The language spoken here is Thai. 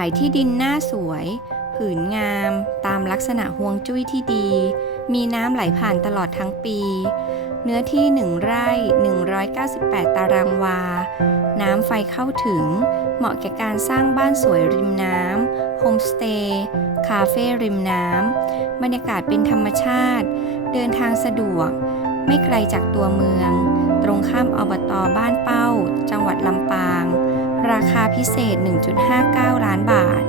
ายที่ดินหน้าสวย ผืนงาม ตามลักษณะห่วงจุ้ยที่ดี มีน้ำไหลผ่านตลอดทั้งปี เนื้อที่ 1 ไร่ 198 ตารางวา น้ำไฟเข้าถึง เหมาะแก่การสร้างบ้านสวยริมน้ำโฮมสเตย์ คาเฟ่ริมน้ำ บรรยากาศเป็นธรรมชาติ เดินทางสะดวก ไม่ไกลจากตัวเมือง ตรงข้ามอบตอบ้านเป้า จังหวัดลำ ราคาพิเศษ 1.59 ล้านบาท